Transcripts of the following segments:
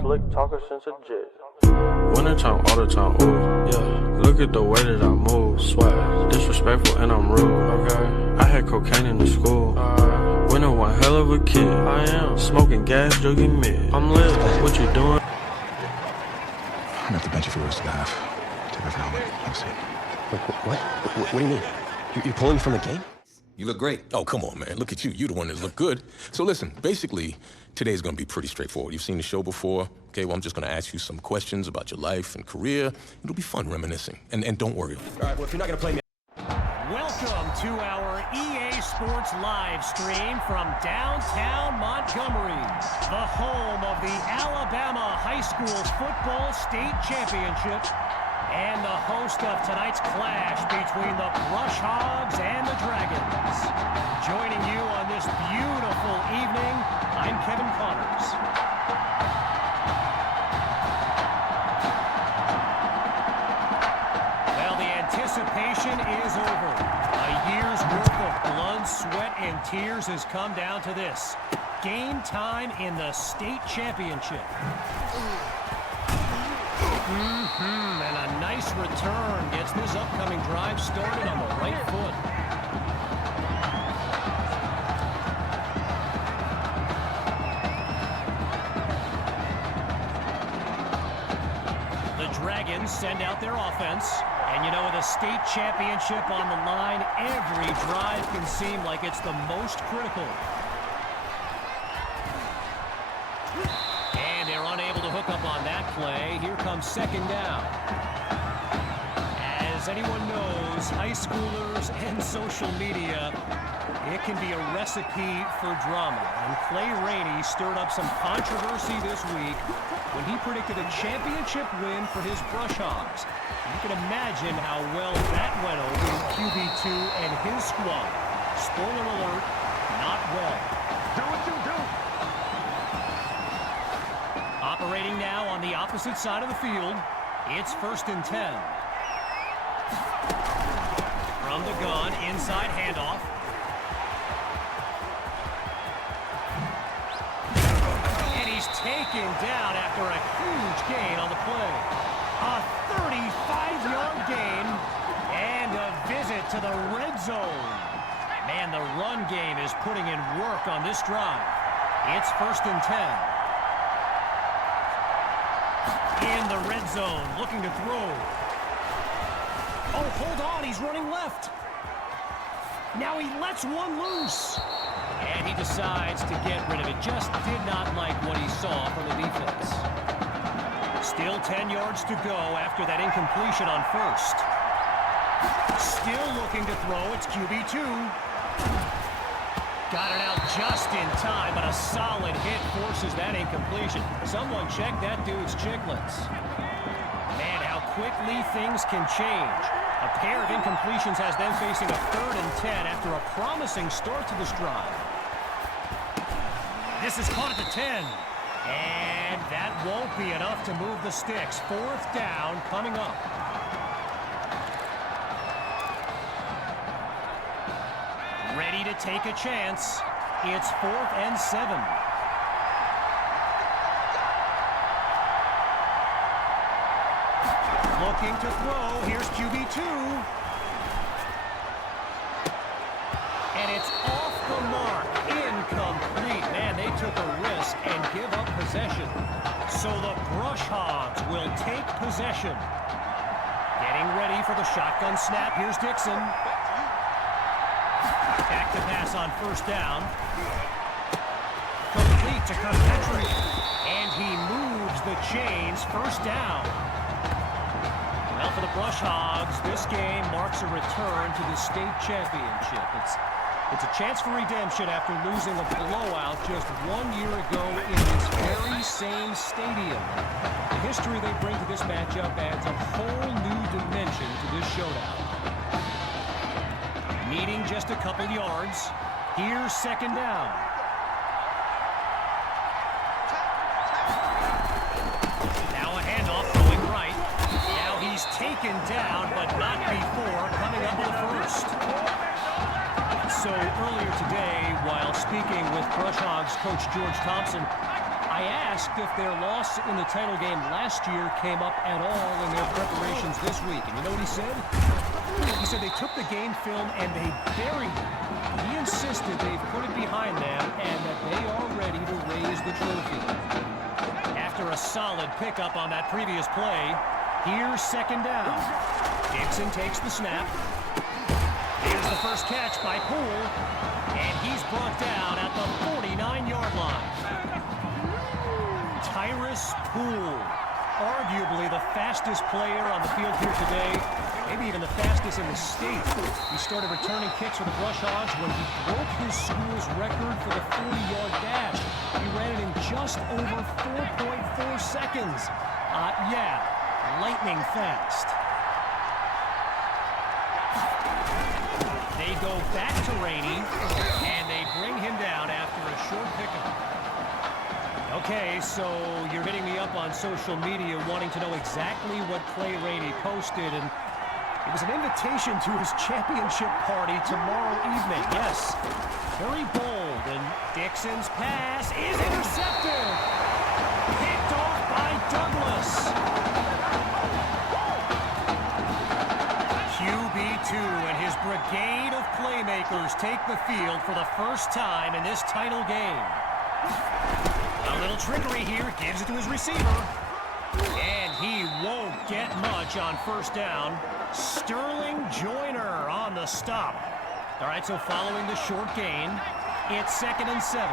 slick talker since a jet. Wintertime, all the time, ooh, yeah. Look at the way that I move, swag. Disrespectful and I'm rude, okay. I had cocaine in the school. Winter one hell of a kid. I am smoking gas, drinking mid. I'm lit. What you doing? I'm at the bench if you rest of the half. Take off your helmet. Have a seat. What? What do you mean? You're pulling from the game? You look great. Oh, come on, man. Look at you. You're the one that look good. So listen, basically, today's going to be pretty straightforward. You've seen the show before. Okay, well, I'm just going to ask you some questions about your life and career. It'll be fun reminiscing. And don't worry. All right, well, if you're not going to play me... Welcome to our EA Sports live stream from downtown Montgomery, the home of the Alabama High School Football State Championship and the host of tonight's clash between the Brush Hogs and the Dragons. Joining you on this beautiful evening, I'm Kevin Connors. Well, the anticipation is over. A year's worth of blood, sweat, and tears has come down to this. Game time in the state championship. And a nice return gets this upcoming drive started on the right foot. The Dragons send out their offense. And you know, with a state championship on the line, every drive can seem like it's the most critical. And they're unable to hook up on that play. Here comes second down. As anyone knows, high schoolers and social media, it can be a recipe for drama. And Clay Rainey stirred up some controversy this week when he predicted a championship win for his Brush Hogs. You can imagine how well that went over QB2 and his squad. Spoiler alert, not well. Do what you do. Operating now on the opposite side of the field, it's 1st and 10. From the gun, inside handoff. And he's taken down after a huge gain on the play. A 35-yard gain and a visit to the red zone. Man, the run game is putting in work on this drive. It's 1st and 10. In the red zone, looking to throw. Oh, hold on, he's running left. Now he lets one loose. And he decides to get rid of it. Just did not like what he saw from the defense. Still 10 yards to go after that incompletion on 1st. Still looking to throw, it's QB2. Got it out just in time, but a solid hit forces that incompletion. Someone check that dude's chiclets. Man, how quickly things can change. A pair of incompletions has them facing a 3rd and 10 after a promising start to this drive. This is caught at the 10. And that won't be enough to move the sticks. 4th down coming up. Ready to take a chance. It's 4th and 7. Looking to throw. Here's QB2. And it's off the mark. Incomplete. Man, they took a risk and give up possession. So the Brush Hogs will take possession. Getting ready for the shotgun snap. Here's Dixon. Back to pass on 1st down. Complete to Kirkpatrick. And he moves the chains. 1st down. Well, for the Brush Hogs, this game marks a return to the state championship. It's a chance for redemption after losing a blowout just 1 year ago in this very same stadium. The history they bring to this matchup adds a whole new dimension to this showdown. Needing just a couple yards. Here's 2nd down. Now a handoff going right. Now he's taken down, but not before coming up to the 1st. So earlier today, while speaking with Brush Hogs coach George Thompson, I I asked if their loss in the title game last year came up at all in their preparations this week. And you know what he said? He said they took the game film and they buried it. He insisted they've put it behind them and that they are ready to raise the trophy. After a solid pickup on that previous play, here's second down. Dixon takes the snap. Here's the first catch by Poole, and he's brought down at the 49-yard line. Tyrus Poole, arguably the fastest player on the field here today, maybe even the fastest in the state. He started returning kicks for the Brush Hogs when he broke his school's record for the 40-yard dash. He ran it in just over 4.4 seconds. Yeah, lightning fast. They go back to Rainey, and they bring him down after a short pickup. Okay, so you're hitting me up on social media wanting to know exactly what Clay Rainey posted, and it was an invitation to his championship party tomorrow evening. Yes, very bold, and Dixon's pass is intercepted. Picked off by Douglas. QB2 and his brigade of playmakers take the field for the first time in this title game. A little trickery here, gives it to his receiver. And he won't get much on first down. Sterling Joyner on the stop. All right, so following the short gain, it's 2nd and 7.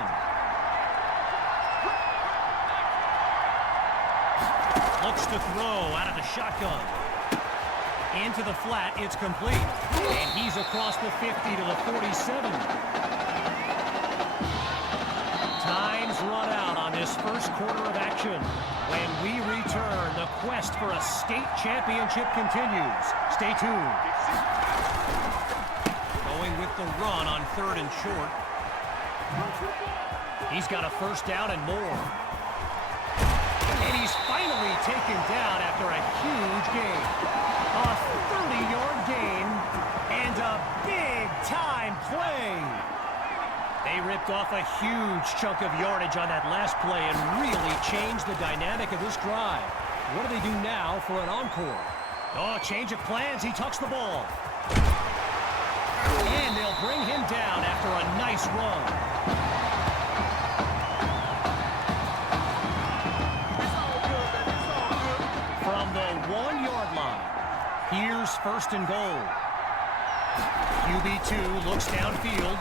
Looks to throw out of the shotgun. Into the flat, it's complete. And he's across the 50 to the 47. Time's run out on this first quarter of action. When we return, the quest for a state championship continues. Stay tuned. Going with the run on 3rd and short. He's got a first down and more. And he's finally taken down after a huge gain. A 30-yard gain and a big-time play. They ripped off a huge chunk of yardage on that last play and really changed the dynamic of this drive. What do they do now for an encore? Oh, change of plans. He tucks the ball. And they'll bring him down after a nice run. From the 1-yard line, here's 1st and goal. QB2 looks downfield.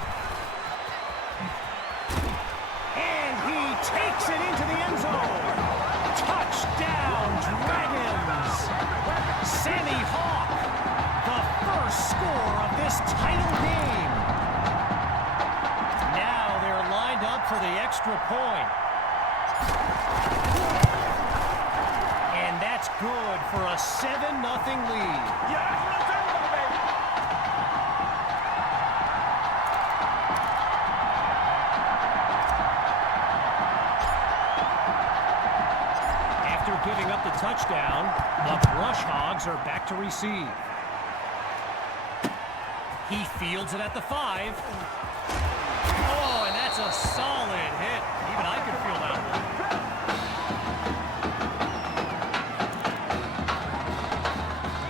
And he takes it into the end zone. Touchdown, Dragons. Sammy Hawk, the first score of this title game. Now they're lined up for the extra point. And that's good for a 7-0 lead. Giving up the touchdown, the Brush Hogs are back to receive. He fields it at the 5. Oh, and that's a solid hit. Even I could feel that one.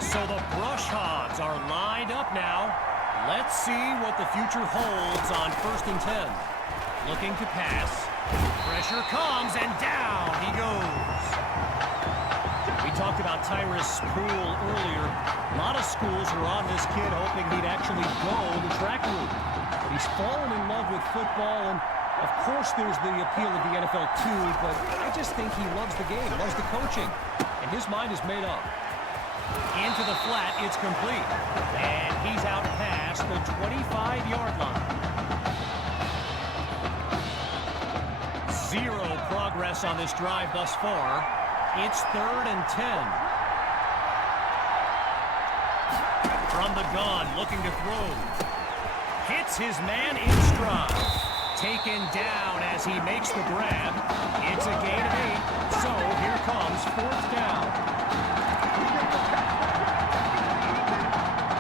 So the Brush Hogs are lined up now. Let's see what the future holds on 1st and 10. Looking to pass. Pressure comes, and down he goes. We talked about Tyrus Poole earlier. A lot of schools were on this kid hoping he'd actually go the track route. But he's fallen in love with football, and of course there's the appeal of the NFL too, but I just think he loves the game, loves the coaching, and his mind is made up. Into the flat, it's complete. And he's out past the 25-yard line. Zero progress on this drive thus far. It's 3rd and 10. From the gun, looking to throw. Hits his man in stride. Taken down as he makes the grab. It's a gain of 8. So here comes 4th down.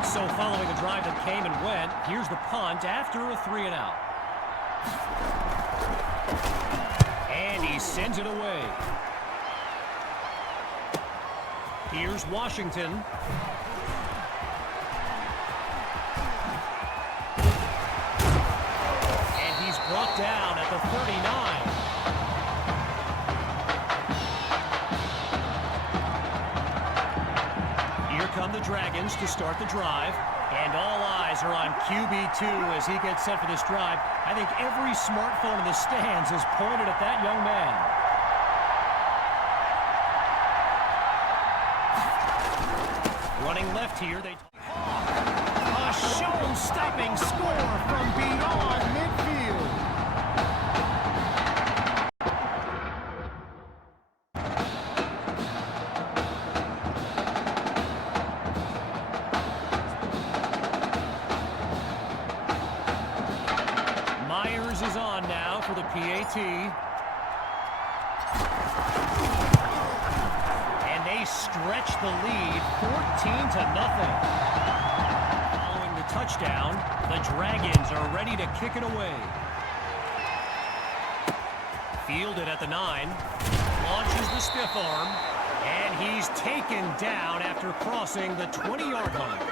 So following a drive that came and went, here's the punt after a 3-and-out. And he sends it away. Here's Washington. And he's brought down at the 39. Here come the Dragons to start the drive. And all eyes are on QB2 as he gets set for this drive. I think every smartphone in the stands is pointed at that young man. Running left here, a show-stopping score from beyond midfield. Myers is on now for the PAT. They stretch the lead 14-0. Following the touchdown, the Dragons are ready to kick it away. Fielded at the 9, launches the stiff arm, and he's taken down after crossing the 20-yard line.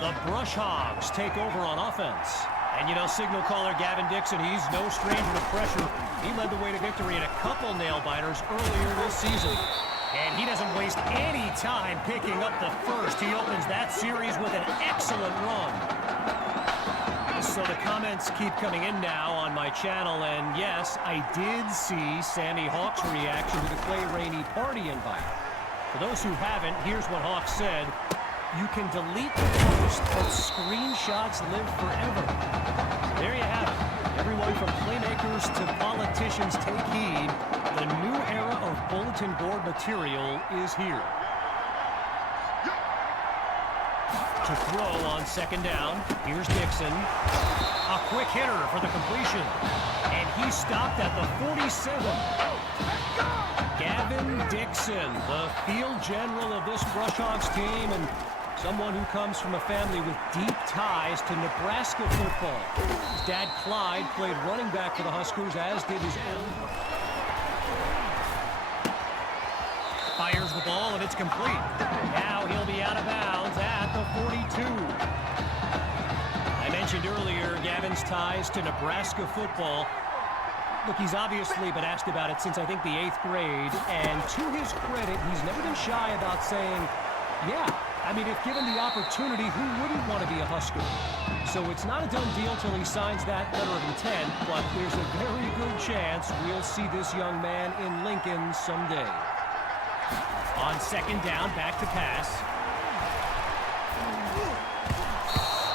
The Brush Hogs take over on offense. And, you know, signal caller Gavin Dixon, he's no stranger to pressure. He led the way to victory in a couple nail-biters earlier this season. And he doesn't waste any time picking up the first. He opens that series with an excellent run. So the comments keep coming in now on my channel. And, yes, I did see Sandy Hawk's reaction to the Clay Rainey party invite. For those who haven't, here's what Hawk said. You can delete the post, but screenshots live forever. There you have it. Everyone from playmakers to politicians take heed. The new era of bulletin board material is here. To throw on second down, here's Dixon. A quick hitter for the completion. And he stopped at the 47. Gavin Dixon, the field general of this Brush Hogs team, and someone who comes from a family with deep ties to Nebraska football. His dad, Clyde, played running back for the Huskers, as did his elder. Fires the ball, and it's complete. Now he'll be out of bounds at the 42. I mentioned earlier Gavin's ties to Nebraska football. Look, he's obviously been asked about it since, I think, the 8th grade. And to his credit, he's never been shy about saying, yeah, I mean, if given the opportunity, who wouldn't want to be a Husker? So it's not a done deal till he signs that letter of intent, but there's a very good chance we'll see this young man in Lincoln someday. On second down, back to pass.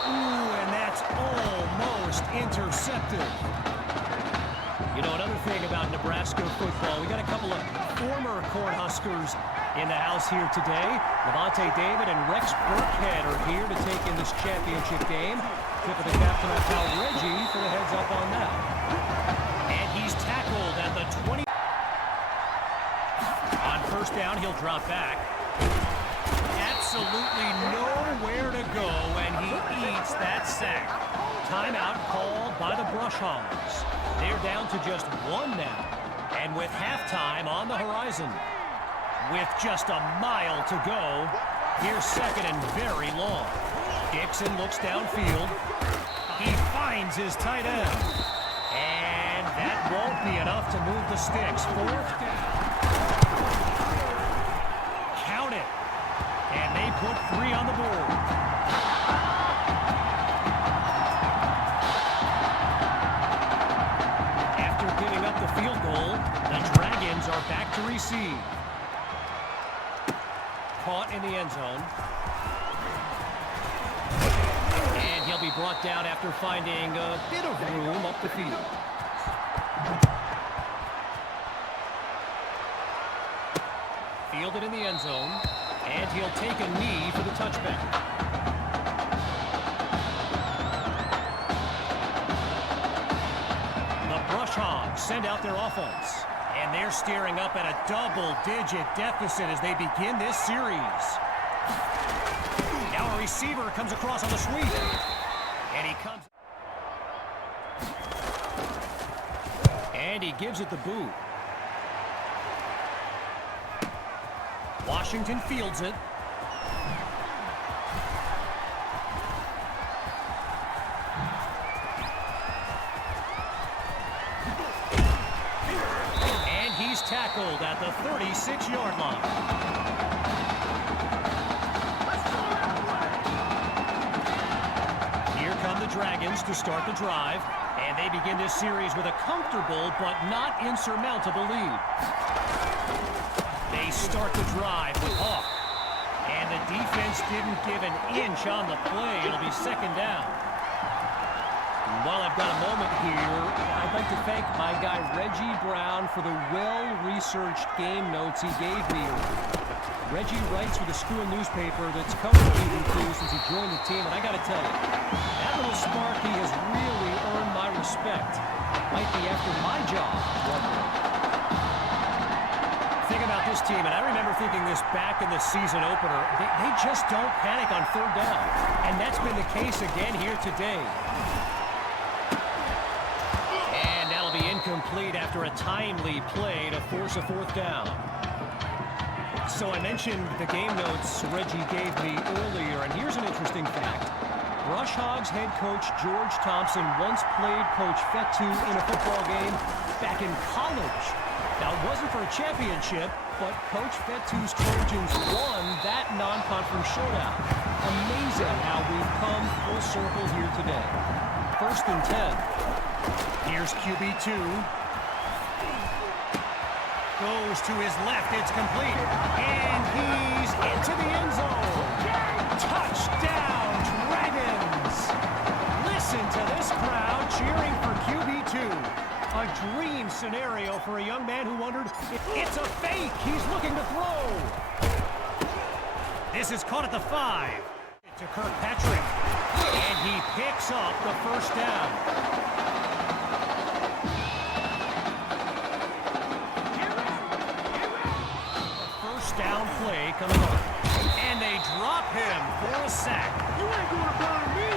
Ooh, and that's almost intercepted. You know, another thing about Nebraska football, we got a couple of former Cornhuskers in the house here today. Levante David and Rex Burkhead are here to take in this championship game. Tip of the cap to my pal Reggie for the heads up on that. And he's tackled at the 20. On first down, he'll drop back. Absolutely nowhere to go, and he eats that sack. Timeout called by the Brush Hogs. They're down to just one now. And with halftime on the horizon, with just a mile to go, here's second and very long. Dixon looks downfield. He finds his tight end. And that won't be enough to move the sticks. Fourth down. Count it. And they put 3 on the board. After giving up the field goal, the Dragons are back to receive. Caught in the end zone. And he'll be brought down after finding a bit of room up the field. Fielded in the end zone. And he'll take a knee for the touchback. The Brush Hogs send out their offense. And they're staring up at a double-digit deficit as they begin this series. Now a receiver comes across on the sweep. And he comes. And he gives it the boot. Washington fields it. And he's tackled at the 36-yard line. Here come the Dragons to start the drive. And they begin this series with a comfortable but not insurmountable lead. They start the drive with Hawk. And the defense didn't give an inch on the play. It'll be second down. And while I've got a moment here, I'd like to thank my guy Reggie Brown for the well-researched game notes he gave me. Reggie writes for the school newspaper that's covered TV2 since he joined the team, and I got to tell you, that little Sparky has really earned my respect. Might be after my job. Think about this team, and I remember thinking this back in the season opener. They just don't panic on third down, and that's been the case again here today. And that'll be incomplete after a timely play to force a fourth down. So I mentioned the game notes Reggie gave me earlier, and here's an interesting fact. Rush Hogs head coach George Thompson once played Coach Fetu in a football game back in college. Now, it wasn't for a championship, but Coach Fetu's Trojans won that non-conference showdown. Amazing how we've come full circle here today. 1st and 10. Here's QB2. Goes to his left, it's complete, and he's into the end zone. Touchdown, Dragons! Listen to this crowd cheering for QB2. A dream scenario for a young man who wondered if it's a fake. He's looking to throw. This is caught at the 5. To Kirkpatrick, and he picks up the first down. Down play coming up. And they drop him for a sack. You ain't gonna burn me.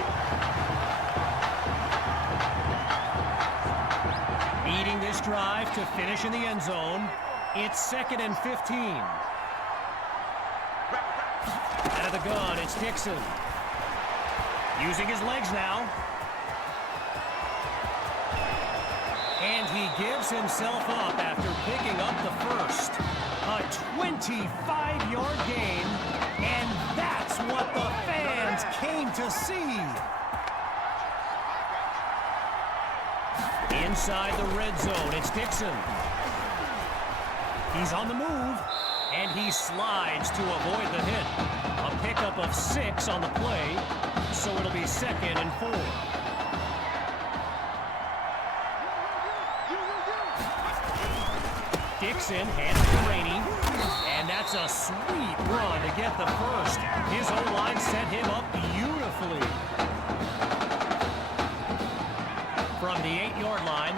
Leading this drive to finish in the end zone. It's 2nd and 15. Out of the gun, it's Dixon. Using his legs now. And he gives himself up after picking up the first. A 25-yard gain, and that's what the fans came to see. Inside the red zone, it's Dixon. He's on the move, and he slides to avoid the hit. A pickup of 6 on the play, so it'll be 2nd and 4. Dixon hands it to Rainey, and that's a sweet run to get the first. His O-line set him up beautifully. From the 8-yard line,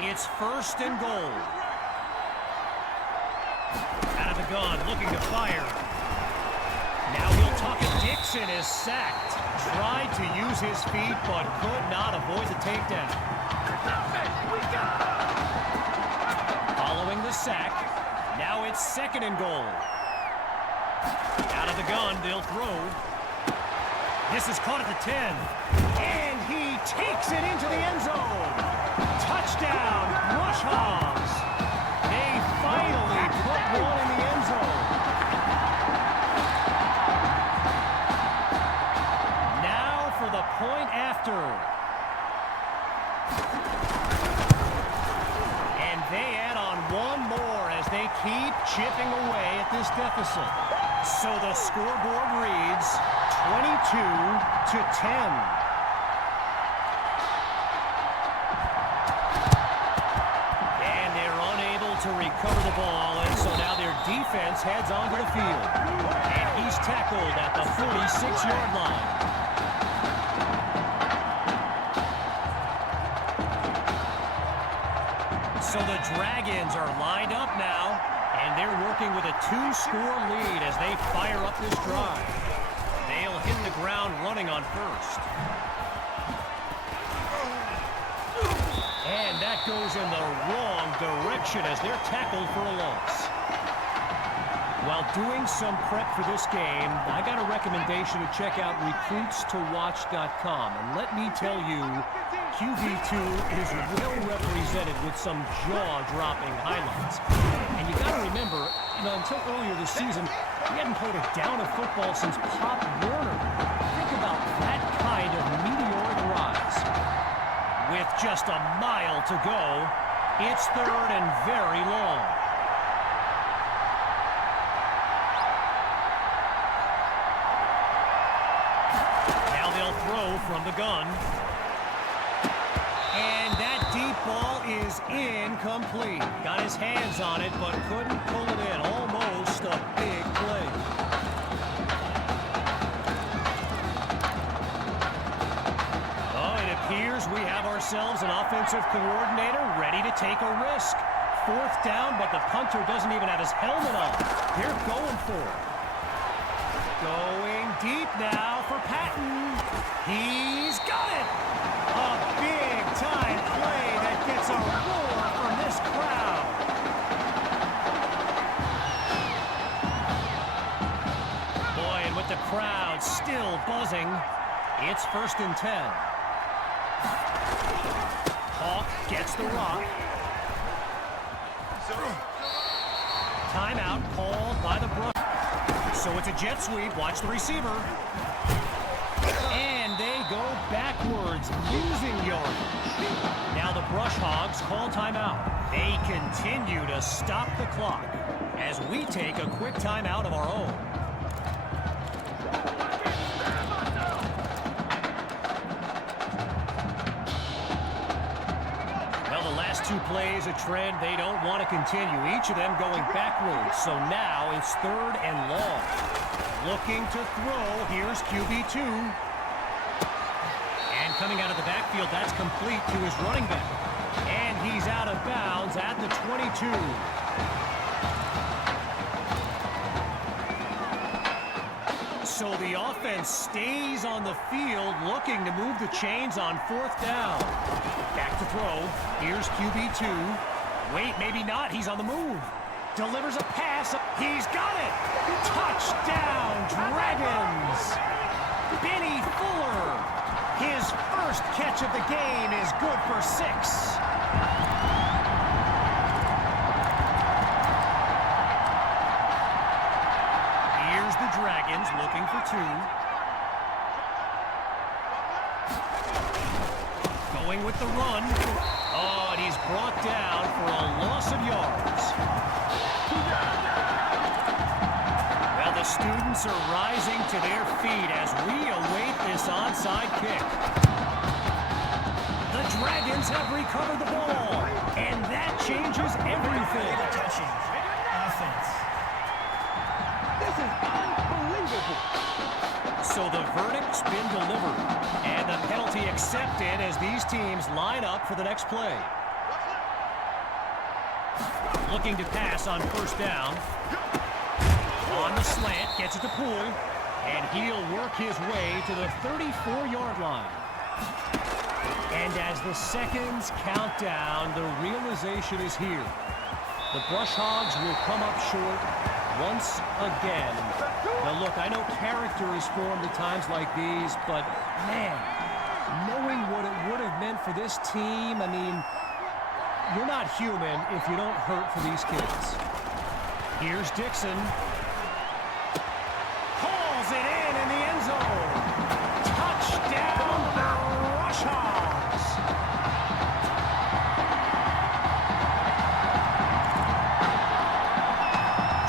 it's 1st and goal. Out of the gun, looking to fire. Now he'll tuck it. Dixon is sacked. Tried to use his feet, but could not avoid the takedown. Following the sack, now it's 2nd and goal. Out of the gun, they'll throw. This is caught at the 10. And he takes it into the end zone. Touchdown, Rush Hogs. They finally put one in the end zone. Now for the point after. And they add on one more as they keep chipping away at this deficit. So the scoreboard reads 22-10. To recover the ball, and so now their defense heads onto the field. And he's tackled at the 46-yard line. So the Dragons are lined up now, and they're working with a 2-score lead as they fire up this drive. They'll hit the ground running on first. And that goes in the wrong direction as they're tackled for a loss. While doing some prep for this game, I got a recommendation to check out recruitstowatch.com. And let me tell you, QB2 is well represented with some jaw-dropping highlights. And you got to remember, until earlier this season, he hadn't played a down of football since Pop Warner. Think about that kind of meteoric rise. With just a mile to go, it's 3rd and very long. Now they'll throw from the gun. And that deep ball is incomplete. Got his hands on it, but couldn't pull it in. Almost a big play. Appears we have ourselves an offensive coordinator ready to take a risk. 4th down, but the punter doesn't even have his helmet on. They're going for it. Going deep now for Patton. He's got it. A big-time play that gets a roar from this crowd. Boy, and with the crowd still buzzing, it's 1st and 10. Hawk gets the rock. Timeout called by the Brush. So it's a jet sweep. Watch the receiver. And they go backwards, losing yardage. Now the Brush Hogs call timeout. They continue to stop the clock as we take a quick timeout of our own. Two plays, a trend they don't want to continue. Each of them going backwards. So now it's 3rd and long. Looking to throw. Here's QB2. And coming out of the backfield, that's complete to his running back. And he's out of bounds at the 22. So the offense stays on the field looking to move the chains on 4th down. Back to throw. Here's QB2. Wait, maybe not. He's on the move. Delivers a pass. He's got it. Touchdown, Dragons. Benny Fuller. His first catch of the game is good for 6. Here's the Dragons looking for 2. Going with the run. Oh, and he's brought down for a loss of yards. Well, the students are rising to their feet as we await this onside kick. The Dragons have recovered the ball, and that changes everything. Touching offense. This is unbelievable. So the verdict's been delivered, and the penalty accepted as these teams line up for the next play. Looking to pass on 1st down. On the slant, gets it to Poole, and he'll work his way to the 34-yard line. And as the seconds count down, the realization is here. The Brush Hogs will come up short once again. Now look, I know character is formed at times like these, but man, knowing what it would have meant for this team, I mean, you're not human if you don't hurt for these kids. Here's Dixon. Hauls it in the end zone. Touchdown, Brush Hogs.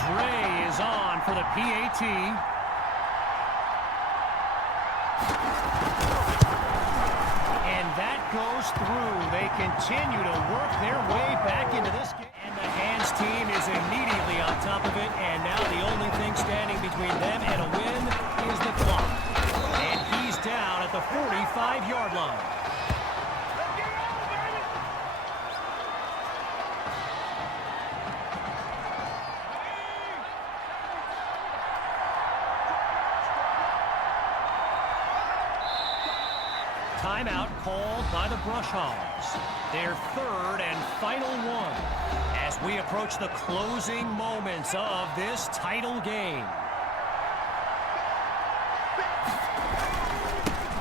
Dre is on for the PAT. And that goes through. They continue to work their way back into this game. And the Hands team is immediately on top of it. And now the only thing standing between them and a win is the clock. And he's down at the 45-yard line. Timeout called by the Brush Hogs. Their third and final one as we approach the closing moments of this title game.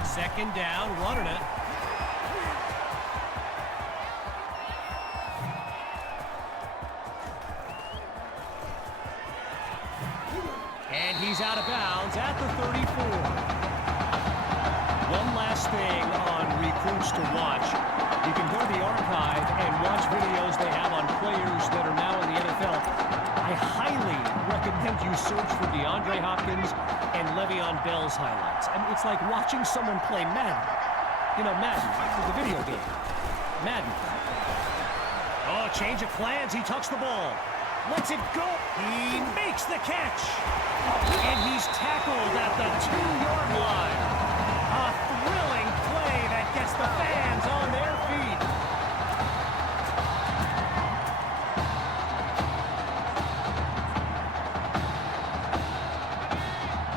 Second down, running it. And he's out of bounds at the 34. One last thing on recruits to watch. You can go to the archive and watch videos they have on players that are now in the NFL. I highly recommend you search for DeAndre Hopkins and Le'Veon Bell's highlights. I mean, it's like watching someone play Madden. You know, Madden, the video game. Madden. Oh, change of plans. He tucks the ball. Lets it go. He makes the catch. And he's tackled at the 2-yard line. A thrilling play that gets the fans on their feet.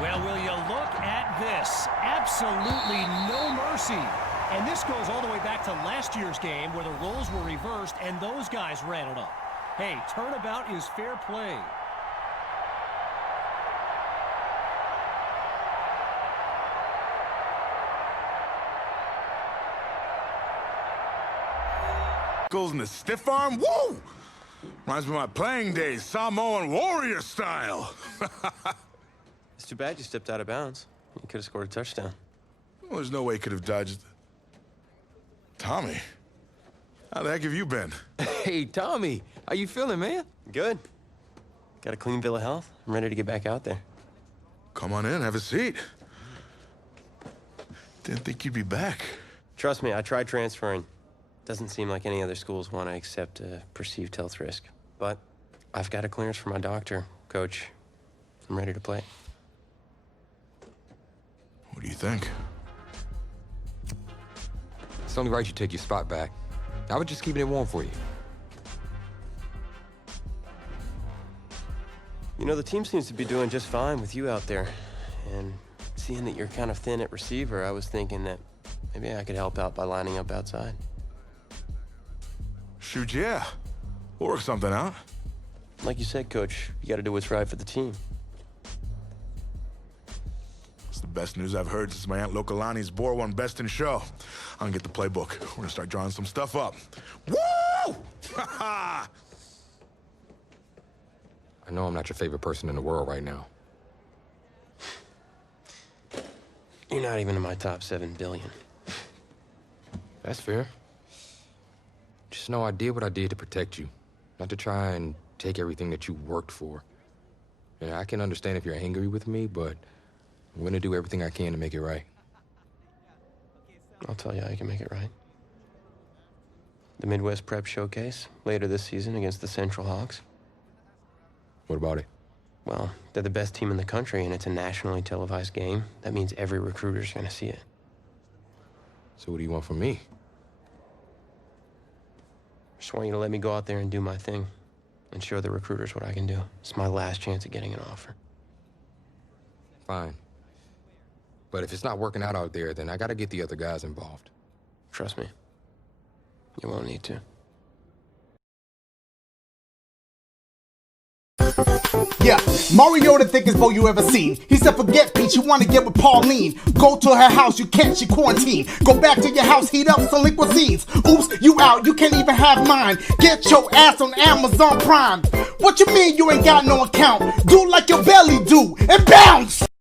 Well, will you look at this? Absolutely no mercy. And this goes all the way back to last year's game where the roles were reversed and those guys ran it up. Hey, turnabout is fair play. Goes in the stiff arm. Woo! Reminds me of my playing days, Samoan warrior style. It's too bad you stepped out of bounds. You could have scored a touchdown. Well, there's no way he could have dodged. Tommy, how the heck have you been? Hey, Tommy, how you feeling, man? Good. Got a clean bill of health. I'm ready to get back out there. Come on in, have a seat. Didn't think you'd be back. Trust me, I tried transferring. Doesn't seem like any other schools want to accept a perceived health risk. But I've got a clearance from my doctor, Coach. I'm ready to play. What do you think? It's only right you take your spot back. I was just keeping it warm for you. You know, the team seems to be doing just fine with you out there. And seeing that you're kind of thin at receiver, I was thinking that maybe I could help out by lining up outside. Shoot, yeah. We'll work something out. Like you said, Coach, you got to do what's right for the team. It's the best news I've heard since my Aunt Lokalani's Boar won Best in Show. I'm gonna get the playbook. We're gonna start drawing some stuff up. Woo! I know I'm not your favorite person in the world right now. You're not even in my top 7 billion. That's fair. Just know I did what I did to protect you, not to try and take everything that you worked for. And I can understand if you're angry with me, but I'm gonna do everything I can to make it right. I'll tell you how you can make it right. The Midwest Prep Showcase, later this season against the Central Hawks. What about it? Well, they're the best team in the country, and it's a nationally televised game. That means every recruiter's gonna see it. So what do you want from me? Just want you to let me go out there and do my thing and show the recruiters what I can do. It's my last chance at getting an offer. Fine. But if it's not working out there, then I gotta get the other guys involved. Trust me, you won't need to. Yeah, Mario the thickest boy you ever seen. He said forget Peach, you wanna get with Pauline. Go to her house, you can't, she quarantine. Go back to your house, heat up some liquid scenes. Oops, you out, you can't even have mine. Get your ass on Amazon Prime. What you mean you ain't got no account? Do like your belly do and bounce!